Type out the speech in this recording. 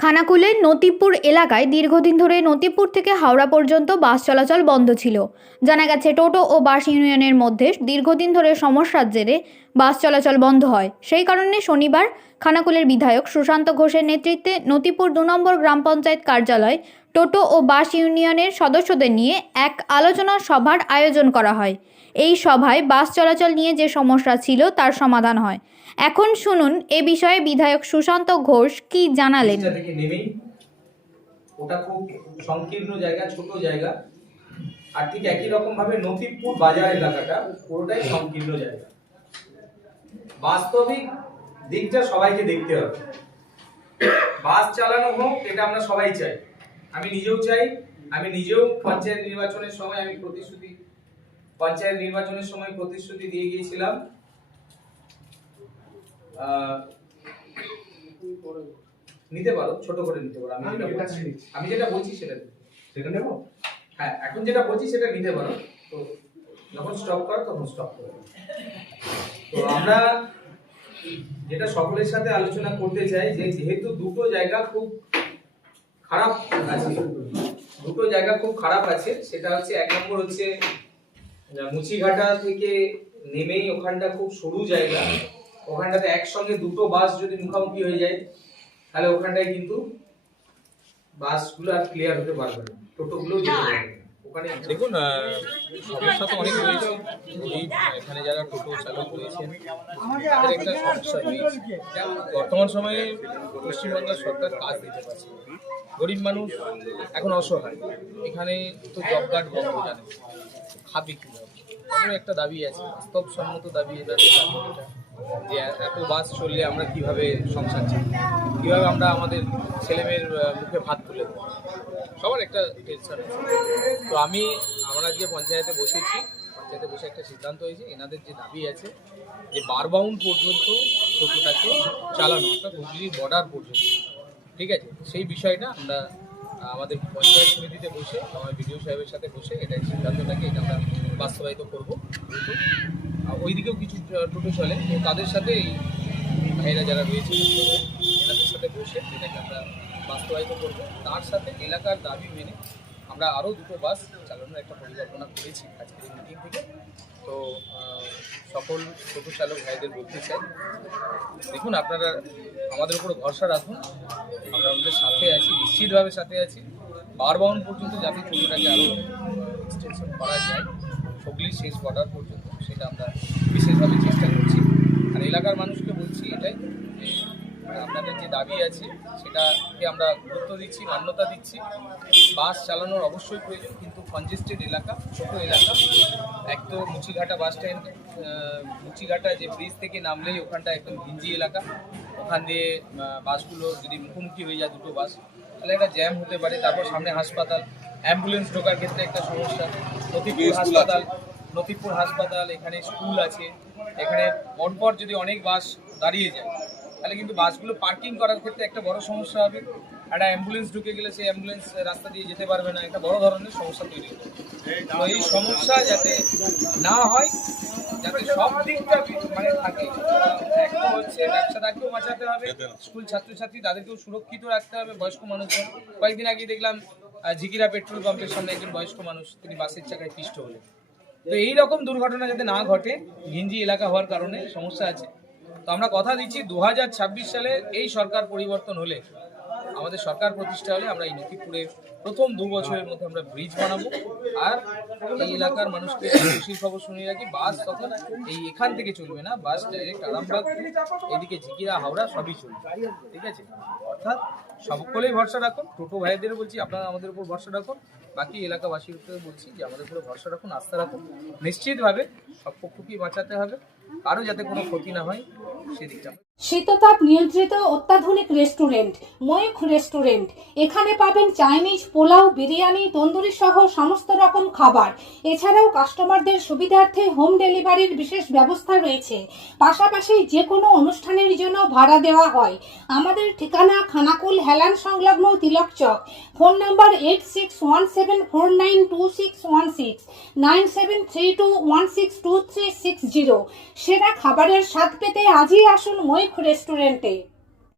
খানাকুলের নতিপুর এলাকায় দীর্ঘদিন ধরে নতিপুর থেকে হাওড়া পর্যন্ত বাস চলাচল বন্ধ ছিল। জানা গেছে টোটো ও বাস ইউনিয়নের মধ্যে দীর্ঘদিন ধরে সমস্যার জেরে বাস চলাচল বন্ধ হয়। সেই কারণে শনিবার খানাকুলের বিধায়ক সুশান্ত ঘোষের নেতৃত্বে নতিপুর ২ নম্বর গ্রাম পঞ্চায়েত কার্যালয় টোটো ও বাস ইউনিয়নের সদস্যদের নিয়ে এক আলোচনা সভার আয়োজন করা হয়। এই সভায় বাস চলাচল নিয়ে যে সমস্যা ছিল তার সমাধান হয়। এখন শুনুন এ বিষয়ে বিধায়ক সুশান্ত ঘোষ কি জানালেন। ওটা খুব সংকীর্ণ জায়গা, ছোট জায়গা, আর ঠিক একই রকম ভাবে নতিপুর বাজার এলাকাটা পুরোটাই সংকীর্ণ জায়গা। বাস্তবিক দিকটা সবাইকে দেখতে হবে। বাস চালানো হোক, এটা আমরা সবাই চাই। আমি নিজেও চাই। আমি নিজেও পঞ্চায়েত নির্বাচনের সময় প্রতিশ্রুতি দিয়ে গিয়েছিলাম। নিতে পারো, ছোট করে নিতে পারো। আমি যেটা বলছি সেটা নেব। হ্যাঁ, এখন যেটা বলছি সেটা নিতে পারো। তো যখন স্টপ করো তখন স্টপ করো। তো আমরা যেটা সকলের সাথে আলোচনা করতে চাই যে যেহেতু দুটো জায়গা খুব খারাপ আছে, সেটা হচ্ছে এক নম্বর হচ্ছে মুচিঘাটা থেকে নেমেই ওখানটা খুব সরু জায়গা। ওখানটাতে একসঙ্গে দুটো বাস যদি মুখোমুখি হয়ে যায় তাহলে ওখানটায় কিন্তু বাসগুলো আর ক্লিয়ার হতে পারবে না, টোটোগুলো যেতে পারবে না। ওখানে দেখুন, সমস্যা তো অনেক রয়েছে। এখানে যারা টোটো চালক রয়েছেন তাদের একটা সমস্যা রয়েছে। বর্তমান সময়ে পশ্চিমবাংলার সরকার কাজ দিতে পারছে, গরিব মানুষ এখন অসহায়। এখানে তো জব কার্ড বন্ধ, জানেন, খাবে কীভাবে? একটা দাবি আছে, বাস্তবসম্মত দাবি এটা যে এত বাস চললে আমরা কিভাবে সংসার চালাই, কীভাবে আমরা আমাদের ছেলেমেয়ের মুখে ভাত তুলে দেবো, সবার একটা টেনশন আছে। তো আমরা আজকে পঞ্চায়েতে বসে একটা সিদ্ধান্ত হয়েছে, এনাদের যে দাবি আছে যে বারবাউন্ড পর্যন্ত টোটোটাকে চালানো, অর্থাৎ হুগলির বর্ডার পর্যন্ত, ঠিক আছে? সেই বিষয়টা আমরা আমাদের পঞ্চায়েত সমিতিতে বসে, আমার বিডিও সাহেবের সাথে বসে এটা সিদ্ধান্তটাকে আমরা বাস্তবায়িত করবো। ওইদিকেও কিছু টোটো চলে, তো তাদের সাথে এই ভাইয়েরা যারা রয়েছে এনাদের সাথে বসে এটাকে আমরা বাস্তবায়িত করবো। তার সাথে এলাকার দাবি মেনে আমরা আরও দুটো বাস চালানোর একটা পরিকল্পনা করেছি আজকের এই মিটিং থেকে। তো সকল টোটো চালক ভাইদের বলতে চাই, দেখুন, আপনারা আমাদের উপর ভরসা রাখুন, আমরা আমাদের সাথে আছি, নিশ্চিতভাবে সাথে আছি। বারবাউন্ড পর্যন্ত যাতে টোটোটাকে আরও এক্সটেনশন করা যায় হুগলির শেষ বর্ডার পর্যন্ত, সেটা আমরা বিশেষভাবে চেষ্টা করছি। আর এলাকার মানুষকে বলছি এটাই যে আপনাদের যে দাবি আছে সেটাকে আমরা গুরুত্ব দিচ্ছি, মান্যতা দিচ্ছি। বাস চালানোর অবশ্যই প্রয়োজন, কিন্তু কনজেস্টেড এলাকা, ছোটো এলাকা, এক তো মুচিঘাটা বাস স্ট্যান্ড, মুচিঘাটা যে ব্রিজ থেকে নামলেই ওখানটা একদম ঘিঞ্জি এলাকা, ওখান দিয়ে বাসগুলো যদি মুখোমুখি হয়ে যায় দুটো বাস তাহলে একটা জ্যাম হতে পারে। তারপর সামনে হাসপাতাল, অ্যাম্বুলেন্স ঢোকার ক্ষেত্রে একটা সমস্যা। নতিপুর হাসপাতাল, এখানে স্কুল আছে, এখানে পরপর যদি অনেক বাস দাঁড়িয়ে যায় তাহলে কিন্তু বাসগুলো পার্কিং করার ক্ষেত্রে একটা বড় সমস্যা হবে। একটা অ্যাম্বুলেন্স ঢুকে গেলে সেই অ্যাম্বুলেন্স রাস্তা দিয়ে যেতে পারবে না, একটা বড় ধরনের সমস্যা তৈরি হবে। তো এই সমস্যা যাতে না হয়, যাতে সব দিকটা মানে থাকে, একটা হচ্ছে ব্যবসাদারকেও বাঁচাতে হবে, স্কুল ছাত্রছাত্রী তাদেরকেও সুরক্ষিত রাখতে হবে, বয়স্ক মানুষজন। কয়েকদিন আগে দেখলাম ঝিকিরা পেট্রোল পাম্পের সামনে একজন বয়স্ক মানুষ, তিনি বাসের চাকায় পিষ্ট হলেন। তো এইরকম দুর্ঘটনা যাতে না ঘটে, ঘিঞ্জি এলাকা হওয়ার কারণে সমস্যা আছে। তো আমরা কথা দিচ্ছি 2026 সালে এই সরকার পরিবর্তন হলে, আমাদের সরকার প্রতিষ্ঠা হলে, আমরা এই নতিপুরে প্রথম 2 বছরের মধ্যে আমরা ব্রিজ বানাবো। আর এই এলাকার মানুষকে খুশির খবর শুনিয়ে রাখি, বাস তখন এখান থেকে চলবে না, বাস ডাইরেক্ট আরামবাগ, এদিকে ঝিকিরা, হাওড়া সবই চলবে, ঠিক আছে? অর্থাৎ সকলেই ভরসা রাখুন, টোটো ভাইদের বলছি আপনারা আমাদের উপর ভরসা রাখুন, বাকি এলাকাবাসীর উপরে বলছি যে আমাদের উপরে ভরসা রাখুন, আস্থা রাখুন। নিশ্চিতভাবে সব পক্ষকেই বাঁচাতে হবে, কারো যাতে কোনো ক্ষতি না হয় সেদিকটা। শীততাপ নিয়ন্ত্রিত অত্যাধুনিক রেস্টুরেন্ট ময়ূখ রেস্টুরেন্ট। এখানে পাবেন চাইনিজ, পোলাও, বিরিয়ানি, তন্দুরি সহ সমস্ত রকম খাবার। এছাড়াও কাস্টমারদের সুবিধার্থে হোম ডেলিভারির বিশেষ ব্যবস্থা রয়েছে। পাশাপাশি যে কোনো অনুষ্ঠানের জন্য ভাড়া দেওয়া হয়। আমাদের ঠিকানা খানাকুল হেলান সংলগ্ন তিলক চক। Phone number 8617492616, 9732162360। সেরা খাবারের স্বাদ পেতে আজই আসুন ময়ূখ রেস্টুরেন্টে।